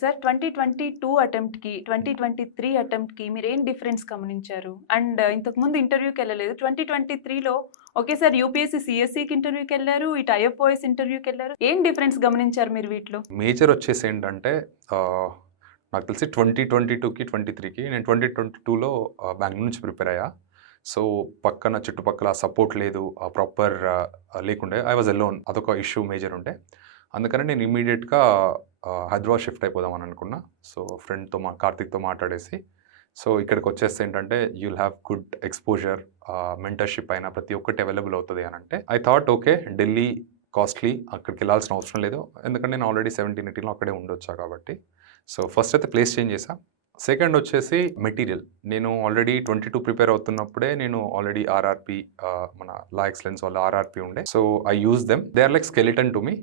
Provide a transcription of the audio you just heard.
Sir 2022 అటెంప్ట్‌కి, 2023 అటెంప్ట్‌కి మీరేం difference గమనించారు? And ఇంతకుముందు ఇంటర్వ్యూకెళ్ళలేదు. 2023లో ఒకేసారి యూపీఎస్సీ, సీఎస్ఈకి ఇంటర్వ్యూకెళ్లారు. ఇటు ఐఎఫ్ఓఎస్ ఇంటర్వ్యూకెళ్లారు. ఏం డిఫరెన్స్ గమనించారు మీరు వీటిలో? మేజర్ వచ్చేసి ఏంటంటే నాకు తెలిసి 2022కి, 23కి నేను 2022లో బెంగుళూరు నుంచి ప్రిపేర్ అయ్యా. సో, పక్కన చుట్టుపక్కల సపోర్ట్ లేదు. ప్రాపర్ లేకుండే. I was alone. అదొక ఇష్యూ మేజర్ ఉండే. అందుకని నేను ఇమ్మీడియేట్‌గా హైదరాబాద్ షిఫ్ట్ అయిపోదామని అనుకున్నా. సో, ఫ్రెండ్‌తో కార్తీక్‌తో మాట్లాడేసి, సో, ఇక్కడికొచ్చేస్తే ఏంటంటే you will have good exposure, mentorship అయినా ప్రతి ఒక్కటి అవైలబుల్ అవుతది అనంటే, I thought okay. Delhi costly, అక్కడికెళ్ళాల్సిన అవసరం లేదు. ఎందుకంటే నేను ఆల్రెడీ 17, 18లో అక్కడే ఉండొచ్చా కాబట్టి. సో, ఫస్ట్ అయితే ప్లేస్ చేంజ్ చేశా. సెకండ్ వచ్చేసి మెటీరియల్. నేను ఆల్రెడీ 22 ప్రిపేర్ అవుతున్నప్పుడే నేను ఆల్రెడీ ఆర్ఆర్‌పీ, మన లా ఎక్సలెన్స్ వాళ్ళ ఆర్ఆర్‌పీ ఉండే. So, I use them. They are like skeleton to me.